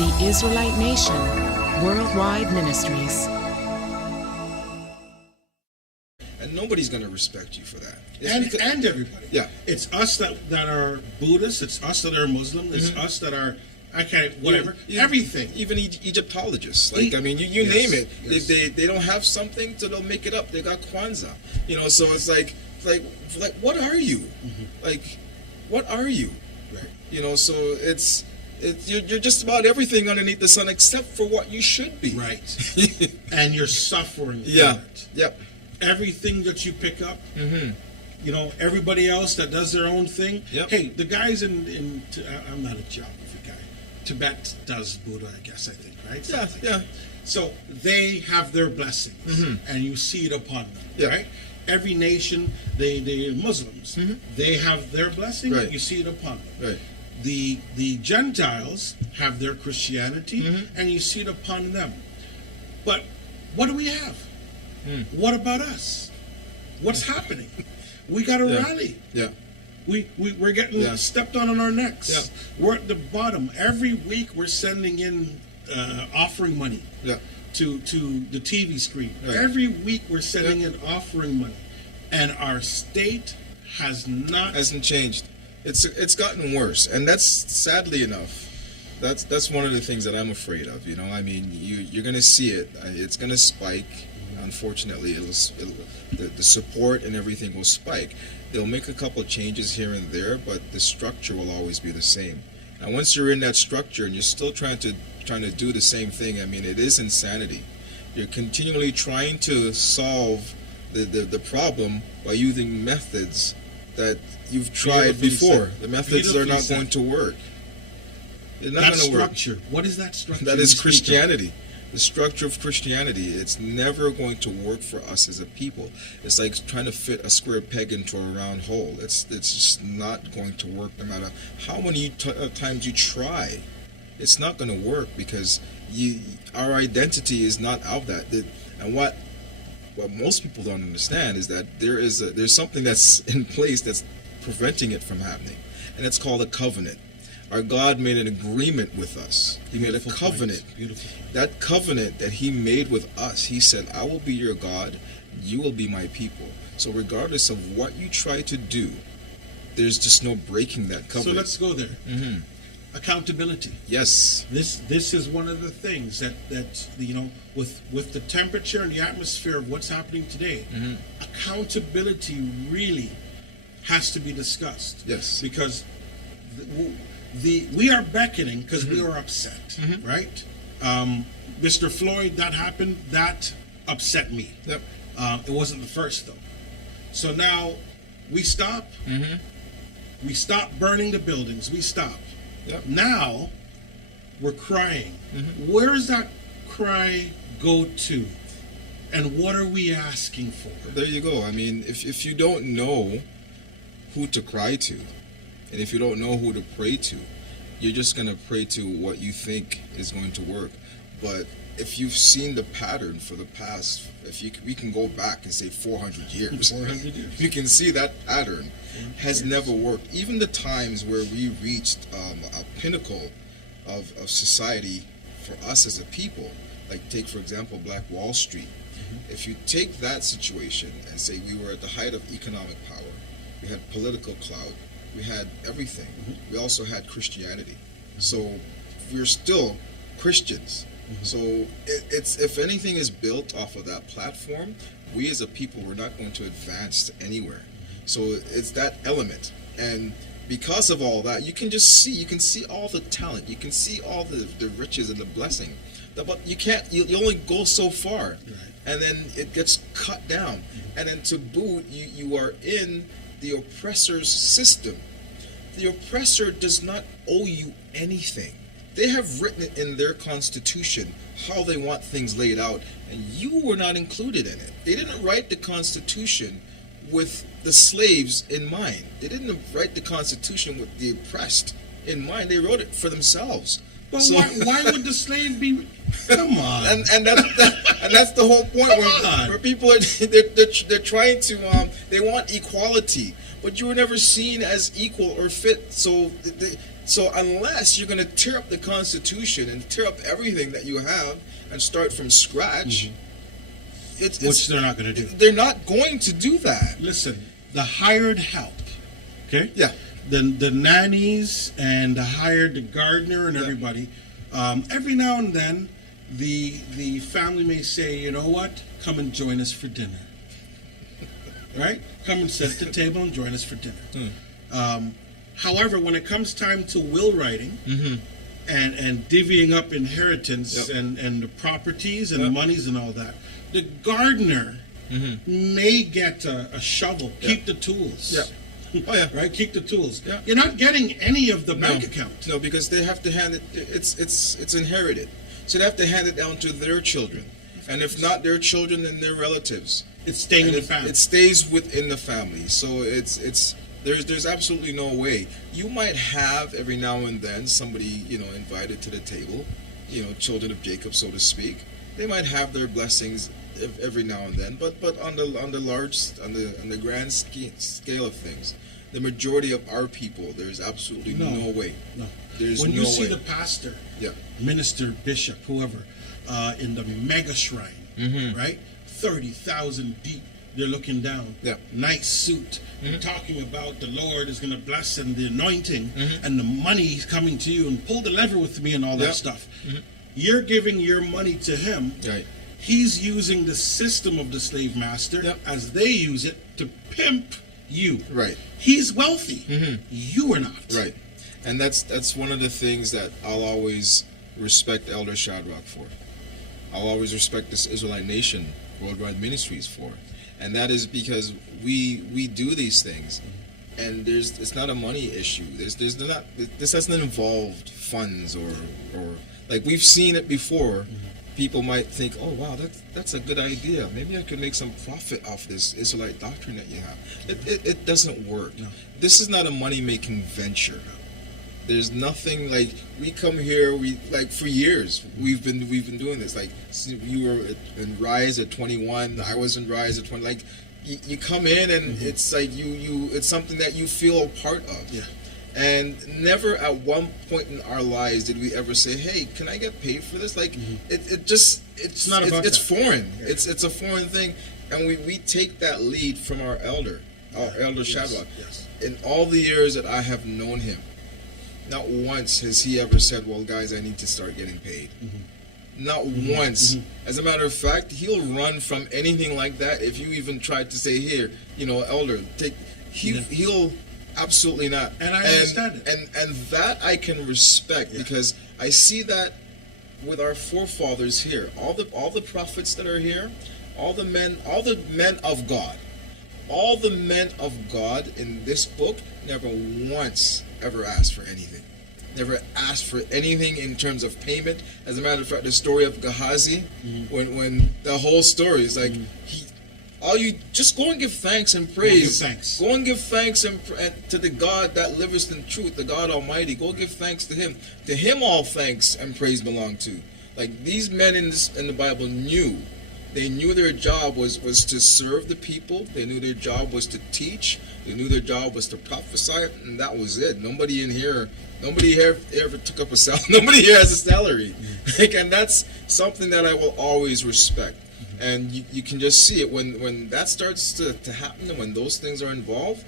The Israelite Nation, Worldwide Ministries. And nobody's going to respect you for that. And everybody. Yeah. It's us that are Buddhists. It's us that are Muslim. It's us that are, whatever. Everything. Even Egyptologists. Like, I mean, you Yes, name it. yes. They don't have something, so they'll make it up. They got Kwanzaa. So it's like, what are you? Like, what are you? Right. So you're just about everything underneath the sun except for what you should be. Right. And you're suffering from Yeah. it. Yep. Everything that you pick up, everybody else that does their own thing. Yep. Hey, the guys in I'm not a geography guy. Tibet does Buddha, I think, right? Yeah. Yeah. So they have their blessings, and you see it upon them, Yeah. right? Every nation, they Muslims, they have their blessing, Right. you see it upon them. Right. The Gentiles have their Christianity, and you see it upon them. But what do we have? What about us? What's happening? We got to rally. Yeah. We're getting stepped on our necks. Yeah. We're at the bottom. Every week we're sending in offering money to the TV screen. Right. Every week we're sending in offering money, and our state hasn't changed. It's gotten worse, and that's sadly enough. That's one of the things that I'm afraid of. I mean, you're going to see it. It's going to spike. Unfortunately, the support and everything will spike. They'll make a couple of changes here and there, but the structure will always be the same. And once you're in that structure and you're still trying to do the same thing, I mean, it is insanity. You're continually trying to solve the problem by using methods that you've tried before. The methods are not going to work. They're not going to work. Structure. What is that structure? That is Christianity. The structure of Christianity, it's never going to work for us as a people. It's like trying to fit a square peg into a round hole. It's just not going to work no matter how many times you try. It's not going to work because our identity is not out of that. And what most people don't understand is that there's something that's in place that's preventing it from happening, and it's called a covenant. Our God made an agreement with us. He made a covenant. Beautiful. That covenant that He made with us, He said, I will be your God, you will be my people. So regardless of what you try to do, there's just no breaking that covenant. So let's go there. Accountability. Yes. This is one of the things that with the temperature and the atmosphere of what's happening today, accountability really has to be discussed. Yes. Because we are beckoning because we are upset, right? Mr. Floyd, that happened, that upset me. Yep. It wasn't the first though. So now we stop. We stop burning the buildings. We stop. Yep. Now we're crying. Where does that cry go to? And what are we asking for? There you go. I mean, if you don't know who to cry to, and if you don't know who to pray to, you're just going to pray to what you think is going to work. But if you've seen the pattern for the past, we can go back and say 400 years. 400 years. You can see that pattern has never worked. Even the times where we reached a pinnacle of society for us as a people, like take, for example, Black Wall Street. If you take that situation and say we were at the height of economic power, we had political clout, we had everything. We also had Christianity. So we're still Christians. So it's if anything is built off of that platform, we as a people, we're not going to advance anywhere. So it's that element. And because of all that, you can see all the talent, you can see all the riches and the blessing. But you only go so far. And then it gets cut down. And then to boot, you are in the oppressor's system. The oppressor does not owe you anything. They have written it in their constitution how they want things laid out, and you were not included in it. They didn't write the constitution with the slaves in mind. They didn't write the constitution with the oppressed in mind. They wrote it for themselves. But so, why would the slave be? Come on. And that's the whole point where people are they're trying to they want equality, but you were never seen as equal or fit. So So unless you're going to tear up the Constitution and tear up everything that you have and start from scratch, which they're not going to do. They're not going to do that. Listen, the hired help, okay? Yeah. The nannies and the hired gardener and everybody. Every now and then, the family may say, you know what? Come and join us for dinner. Right? Come and sit at the table and join us for dinner. However, when it comes time to will writing and divvying up inheritance and the properties and monies and all that, the gardener may get a shovel, keep the tools. Yeah. Oh yeah. Right? Keep the tools. Yeah. You're not getting any of the bank account. No, because they have to hand it. It's inherited, so they have to hand it down to their children, and if not their children, then their relatives. It's staying in the family. It stays within the family, so it's there's absolutely no way. You might have every now and then somebody invited to the table, children of Jacob, so to speak. They might have their blessings every now and then, but on the grand scale of things, the majority of our people, there's absolutely no way. No. There's when no you see way. the pastor, Yeah. minister, bishop, whoever, in the mega shrine, right? 30,000 deep, they're looking down. Yeah. Nice suit. They're talking about the Lord is going to bless and the anointing and the money is coming to you and pull the lever with me and all that stuff. You're giving your money to him. Right. He's using the system of the slave master as they use it to pimp you. Right. He's wealthy. You are not. Right. And that's one of the things that I'll always respect Elder Shadrach for. I'll always respect this Israelite nation, Worldwide Ministries for. And that is because we do these things. And it's not a money issue. This hasn't involved funds or like we've seen it before. People might think, oh wow, that's a good idea. Maybe I could make some profit off this Israelite doctrine that you have. It doesn't work. No. This is not a money-making venture. There's nothing like we come here. We like for years we've been doing this. Like you were in Rise at 21. I was in Rise at 20. Like you come in and it's like you it's something that you feel a part of. Yeah. And never at one point in our lives did we ever say, "Hey, can I get paid for this?" Like it's not about it's that. foreign. Yeah. It's a foreign thing, and we take that lead from our elder Shadrach. Yes. In all the years that I have known him, not once has he ever said, "Well, guys, I need to start getting paid." Not once. As a matter of fact, he'll run from anything like that. If you even tried to say, "Here, elder, take," he'll absolutely not. And I understand it. And that I can respect because I see that with our forefathers here. All the prophets that are here, all the men of God. All the men of God in this book never once ever asked for anything. Never asked for anything in terms of payment. As a matter of fact, the story of Gehazi, when the whole story is like, you just go and give thanks and praise. Go and give thanks and to the God that liveth in truth, the God Almighty. Go give thanks to Him. To Him all thanks and praise belong to. Like these men in the Bible knew. They knew their job was to serve the people. They knew their job was to teach. They knew their job was to prophesy, and that was it. Nobody here ever took up a salary. Nobody here has a salary. And that's something that I will always respect. And you can just see it when that starts to happen, and when those things are involved,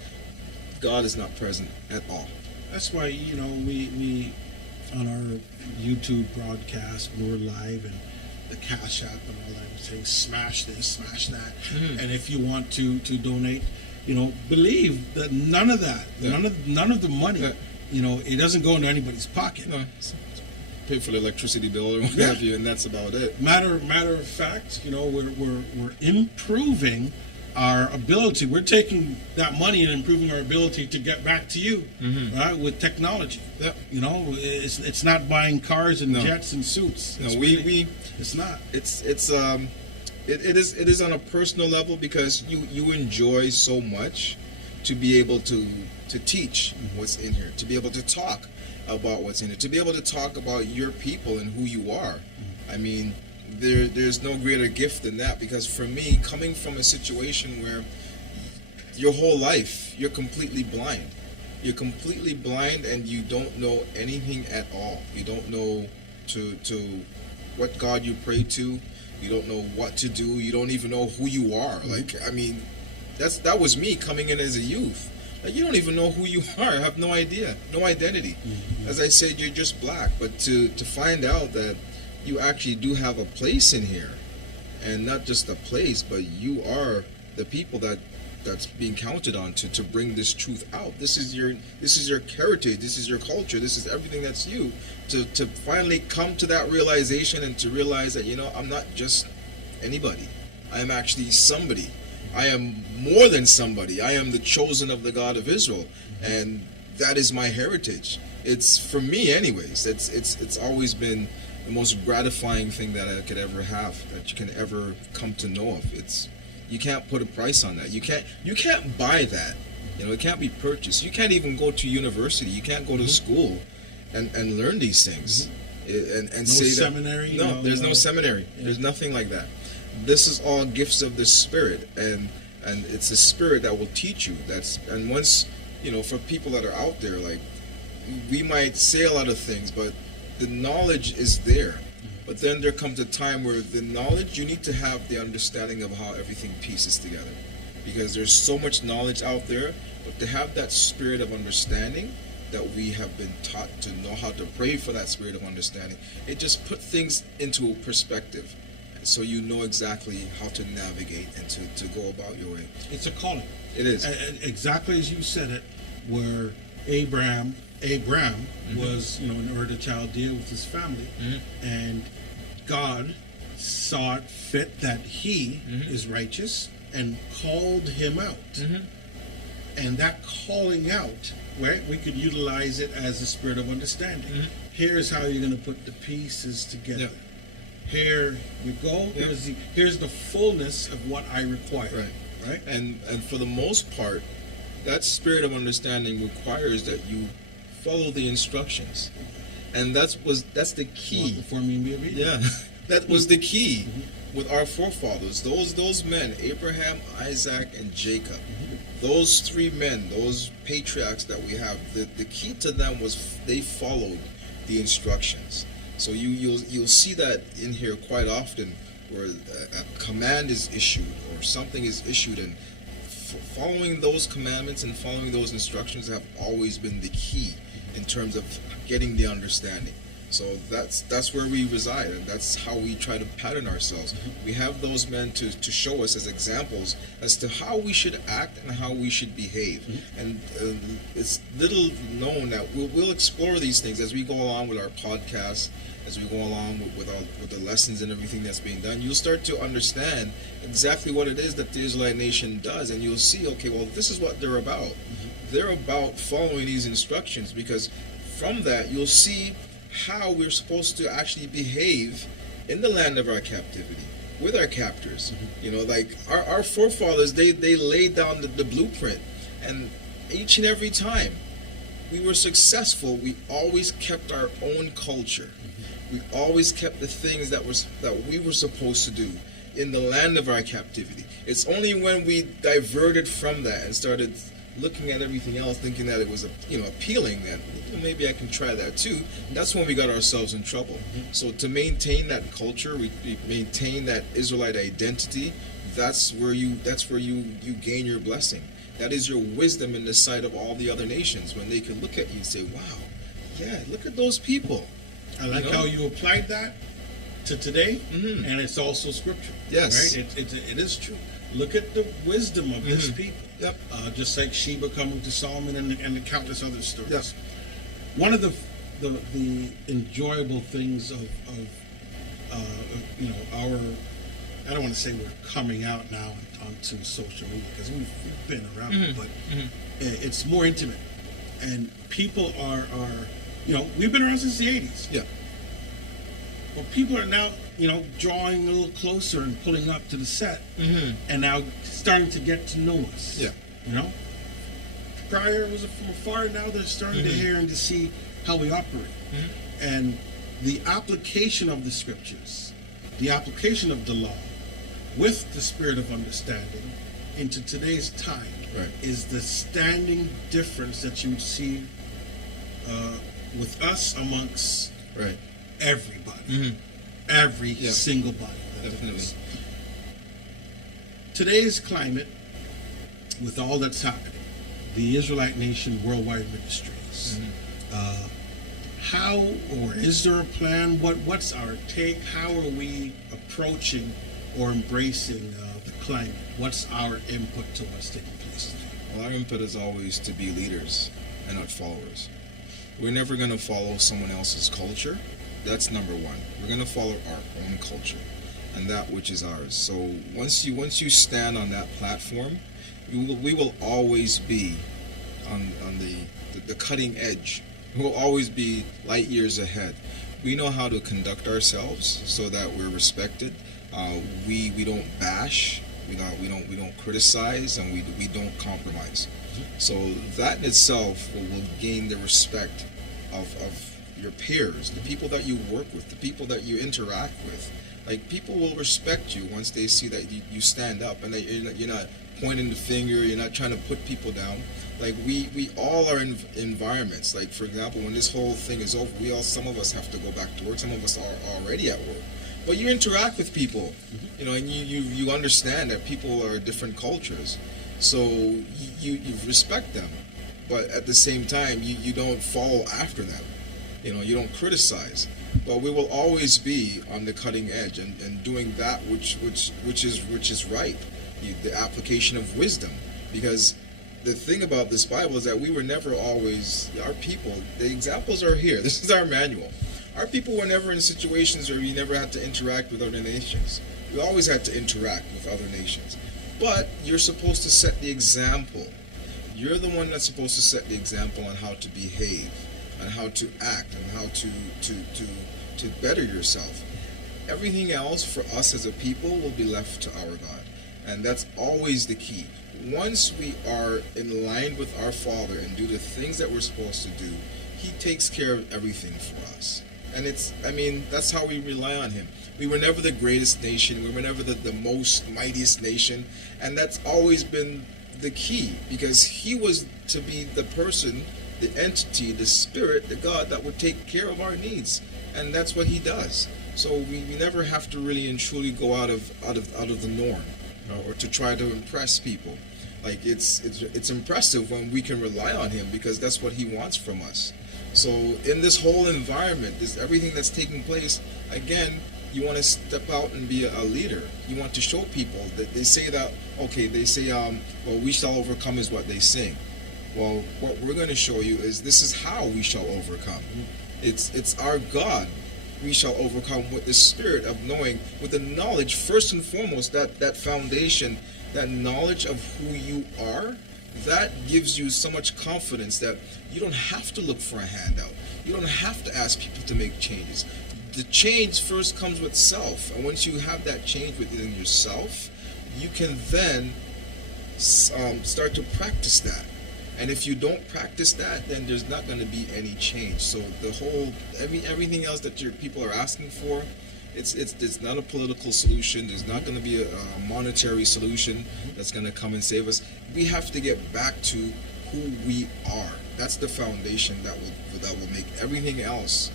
God is not present at all. That's why, we on our YouTube broadcast, when we're live, and the Cash App and all that, saying smash this, smash that. And if you want to donate, believe that none of that, none of the money, it doesn't go into anybody's pocket. No, pay for the electricity bill or what have you, and that's about it. Matter of fact, we're improving our ability. We're taking that money and improving our ability to get back to you, right? With technology. Yep. It's not buying cars and jets and suits. No, it's not. It is on a personal level because you enjoy so much to be able to teach what's in here, to be able to talk about what's in it, to be able to talk about your people and who you are. I mean, there's no greater gift than that, because for me, coming from a situation where your whole life you're completely blind, You're completely blind, and you don't know anything at all. You don't know to what God you pray to. You don't know what to do. You don't even know who you are. Like, I mean, that was me coming in as a youth. Like, you don't even know who you are. I have no idea, no identity. As I said, you're just black. But to find out that you actually do have a place in here, and not just a place, but you are the people that's being counted on to bring this truth out. This is your heritage. This is your culture. This is everything that's you. To finally come to that realization, and to realize that, you know, I'm not just anybody. I am actually somebody. I am more than somebody. I am the chosen of the God of Israel, and that is my heritage. It's, for me anyways, it's always been the most gratifying thing that I could ever have, that you can ever come to know of. You can't put a price on that. You can't buy that. You know, it can't be purchased. You can't even go to university. You can't go to school and learn these things. And No say seminary? that. No, there's no seminary. Yeah. There's nothing like that. This is all gifts of the Spirit, and it's the Spirit that will teach you. And once, you know, for people that are out there, like, we might say a lot of things, but the knowledge is there. But then there comes a time where the knowledge, you need to have the understanding of how everything pieces together. Because there's so much knowledge out there, but to have that spirit of understanding that we have been taught, to know how to pray for that spirit of understanding, it just put things into perspective. So you know exactly how to navigate and to go about your way. It's a calling. It is. Exactly as you said it, where Abraham was, you know, in Ur of Chaldea with his family, and God saw it fit that he is righteous and called him out. And that calling out, right, we could utilize it as a spirit of understanding. Here's how you're going to put the pieces together. Here you go. Here's the fullness of what I require. Right. And for the most part, that spirit of understanding requires that you follow the instructions, and that's the key. Before me be obedient. Yeah, that was the key with our forefathers. Those men, Abraham, Isaac, and Jacob. Those three men, those patriarchs that we have, the key to them was they followed the instructions. So you'll see that in here quite often, where a command is issued or something is issued, and following those commandments and following those instructions have always been the key in terms of getting the understanding. So that's where we reside, and that's how we try to pattern ourselves. We have those men to show us as examples as to how we should act and how we should behave. And it's little known that we'll explore these things as we go along with our podcast, as we go along with the lessons and everything that's being done. You'll start to understand exactly what it is that the Israelite nation does, and you'll see, okay, well, this is what they're about. They're about following these instructions, because from that you'll see how we're supposed to actually behave in the land of our captivity with our captors. You know, like our forefathers, they laid down the blueprint, and each and every time we were successful, we always kept our own culture. We always kept the things that we were supposed to do in the land of our captivity. It's only when we diverted from that and started looking at everything else, thinking that it was appealing, that maybe I can try that too, that's when we got ourselves in trouble. So to maintain that culture, we maintain that Israelite identity, that's where you gain your blessing. That is your wisdom in the sight of all the other nations, when they can look at you and say, wow, yeah, look at those people. I like how you applied that to today, and it's also scripture. Yes. Right? It is true. Look at the wisdom of this people. Yep. Just like Sheba coming to Solomon and the countless other stories. Yep. One of the enjoyable things of our, I don't want to say we're coming out now onto social media, because we've been around, but it's more intimate, and people are we've been around since the 80s. Yeah. Well, people are now, drawing a little closer and pulling up to the set, and now starting to get to know us. Yeah. Prior it was from afar. Now they're starting to hear and to see how we operate, and the application of the scriptures, the application of the law, with the spirit of understanding into today's time Right. is the standing difference that you see with us amongst Right. everybody, every single body. Definitely. Today's climate, with all that's happening, the Israelite Nation Worldwide Ministries, how, or is there a plan? What's our take? How are we approaching or embracing the climate? What's our input to what's taking place today? Well, our input is always to be leaders and not followers. We're never going to follow someone else's culture. That's number one. We're going to follow our own culture and that which is ours. So once you stand on that platform, we will always be on the cutting edge. We'll always be light years ahead. We know how to conduct ourselves so that we're respected. We don't bash. We don't criticize, and we don't compromise. So that in itself will gain the respect of your peers, the people that you work with, the people that you interact with. Like, people will respect you once they see that you stand up and that you're not pointing the finger, you're not trying to put people down. Like, we all are in environments. Like, for example, when this whole thing is over, some of us have to go back to work. Some of us are already at work. But you interact with people, and you understand that people are different cultures. So you respect them. But at the same time, you don't follow after them. You don't criticize. But we will always be on the cutting edge and doing that which is right. The application of wisdom. Because the thing about this Bible is that we were never always, our people, the examples are here. This is our manual. Our people were never in situations where we never had to interact with other nations. We always had to interact with other nations. But you're supposed to set the example. You're the one that's supposed to set the example on how to behave, on how to act, and how to better yourself. Everything else for us as a people will be left to our God. And that's always the key. Once we are in line with our Father and do the things that we're supposed to do, He takes care of everything for us. And that's how we rely on Him. We were never the greatest nation. We were never the most mightiest nation. And that's always been the key, because He was to be the person, the entity, the spirit, the God that would take care of our needs. And that's what He does. So we never have to really and truly go out of the norm, or to try to impress people. Like, it's impressive when we can rely on Him, because that's what He wants from us. So in this whole environment, everything that's taking place, again, you want to step out and be a leader. You want to show people that they say, well, we shall overcome is what they sing. Well, what we're going to show you is this is how we shall overcome. It's our God. We shall overcome with the spirit of knowing, with the knowledge, first and foremost, that foundation, that knowledge of who you are. That gives you so much confidence that you don't have to look for a handout. You don't have to ask people to make changes. The change first comes with self. And once you have that change within yourself, you can then start to practice that. And if you don't practice that, then there's not going to be any change. So the whole, everything else that your people are asking for, it's not a political solution. There's not going to be a monetary solution that's going to come and save us. We have to get back to who we are. That's the foundation that will make everything else.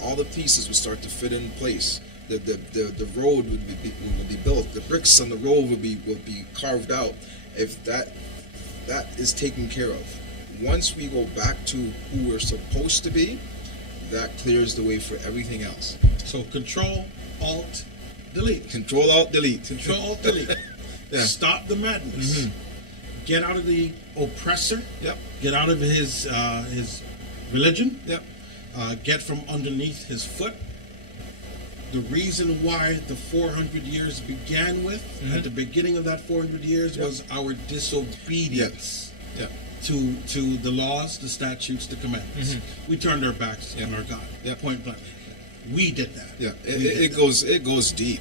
All the pieces will start to fit in place. The road will be built. The bricks on the road will be carved out. If that is taken care of. Once we go back to who we're supposed to be, that clears the way for everything else. So Control, Alt, Delete. Control, Alt, Delete. Control, Alt, Delete. Yeah. Stop the madness. Get out of the oppressor. Yep. Get out of his religion. Yep. Get from underneath his foot. The reason why the 400 years began with, at the beginning of that 400 years, was our disobedience to the laws, the statutes, the commandments. We turned our backs on our God. Point blank. We did that. Yeah, it goes deep.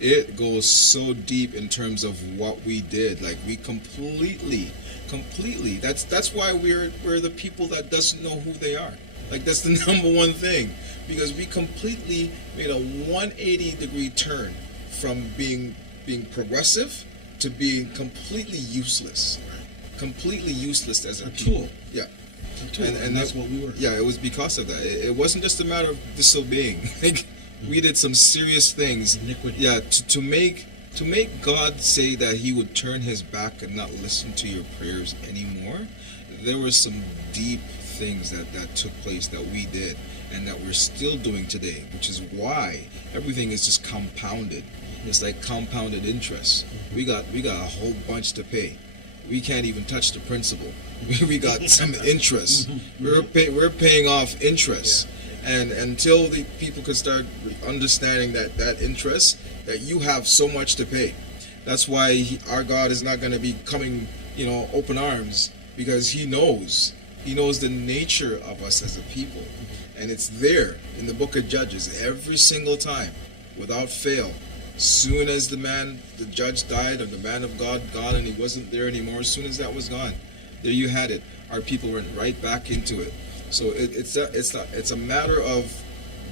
It goes so deep in terms of what we did. Like, we completely. That's why we're the people that doesn't know who they are. Like, that's the number one thing, because we completely made a 180-degree turn from being progressive to being completely useless as a tool. Yeah. A tool. And that's what we were. Yeah, it was because of that. It wasn't just a matter of disobeying. Like, we did some serious things. Iniquity. Yeah, to make God say that he would turn his back and not listen to your prayers anymore. There were some deep things that took place that we did and that we're still doing today, which is why everything is just compounded. It's like compounded interest. We got a whole bunch to pay. We can't even touch the principal. We got some interest. We're paying off interest. And until the people could start understanding that interest, that you have so much to pay. That's why our God is not going to be coming, open arms, because he knows the nature of us as a people. And it's there in the book of Judges every single time, without fail. Soon as the judge died, or the man of God gone, and he wasn't there anymore, as soon as that was gone, there you had it. Our people went right back into it. So it's a matter of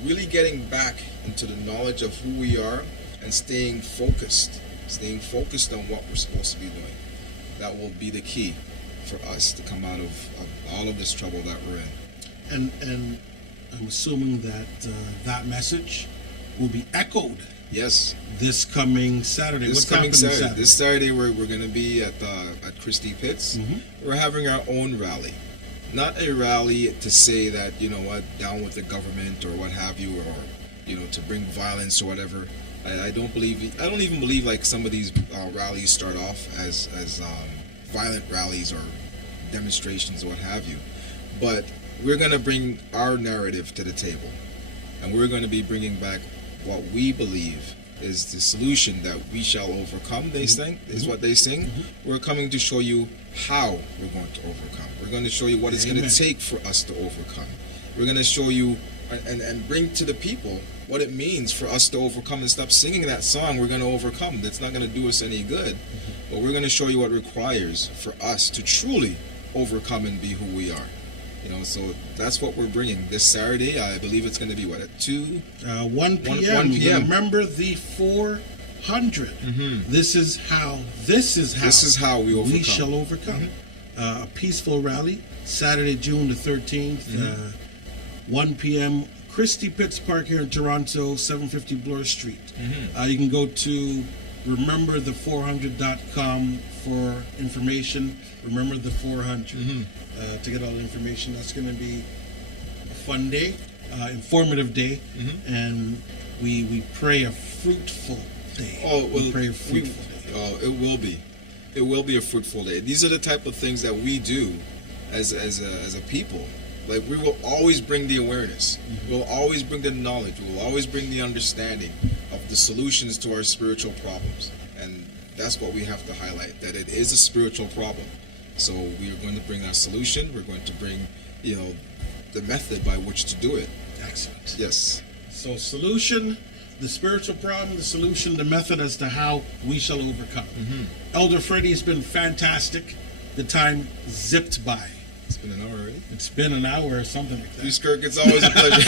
really getting back into the knowledge of who we are and staying focused on what we're supposed to be doing. That will be the key for us to come out of all of this trouble that we're in. And I'm assuming that that message will be echoed. Yes. This coming Saturday. This Saturday we're going to be at Christie Pitts. Mm-hmm. We're having our own rally. Not a rally to say that, down with the government or what have you, or, to bring violence or whatever. I don't even believe like some of these rallies start off as violent rallies or demonstrations or what have you. But we're going to bring our narrative to the table. And we're going to be bringing back what we believe is the solution that we shall overcome, they sing, is what they sing. Mm-hmm. We're coming to show you how we're going to overcome. We're going to show you what it's going to take for us to overcome. We're going to show you and bring to the people what it means for us to overcome, and stop singing that song, we're going to overcome. That's not going to do us any good. Mm-hmm. But we're going to show you what it requires for us to truly overcome and be who we are. So that's what we're bringing this Saturday. I believe it's going to be at 1 p.m. 1 p.m. Remember the 400. Mm-hmm. This is how we shall overcome. Mm-hmm. A peaceful rally, Saturday, June the 13th, mm-hmm. 1 p.m. Christie Pitts Park here in Toronto, 750 Bloor Street. Mm-hmm. You can go to rememberthe400.com for information. Remember the 400 mm-hmm. To get all the information. That's going to be a fun day, informative day, mm-hmm. and we pray a fruitful day. Oh, well, we pray a fruitful day. It will be. It will be a fruitful day. These are the type of things that we do as a people. Like, we will always bring the awareness. Mm-hmm. We'll always bring the knowledge. We'll always bring the understanding of the solutions to our spiritual problems. And that's what we have to highlight, that it is a spiritual problem. So we are going to bring our solution. We're going to bring, the method by which to do it. Excellent. Yes. So solution, the spiritual problem, the solution, the method as to how we shall overcome. Mm-hmm. Elder Freddy, has been fantastic. The time zipped by. It's been an hour already. It's been an hour or something like that. Please, Kirk, it's always a pleasure.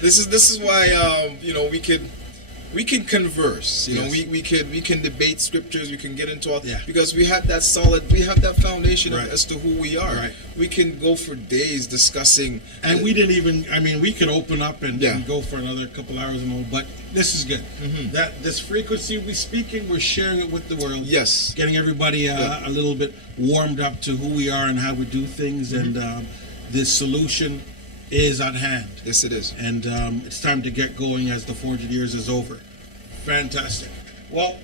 This is why we can converse. Yes. We can debate scriptures. We can get into all, yeah. because we have that foundation right. as to who we are. Right. We can go for days discussing. And we didn't even. We could open up and go for another couple hours and all. But this is good. Mm-hmm. That this frequency we're speaking, we're sharing it with the world. Yes. Getting everybody a little bit warmed up to who we are and how we do things, mm-hmm. and this solution is at hand. Yes, it is. And it's time to get going as the 400 years is over. Fantastic. Well,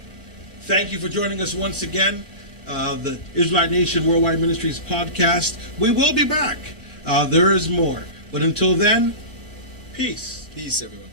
thank you for joining us once again. The Israelite Nation Worldwide Ministries podcast. We will be back. There is more. But until then, peace. Peace, everyone.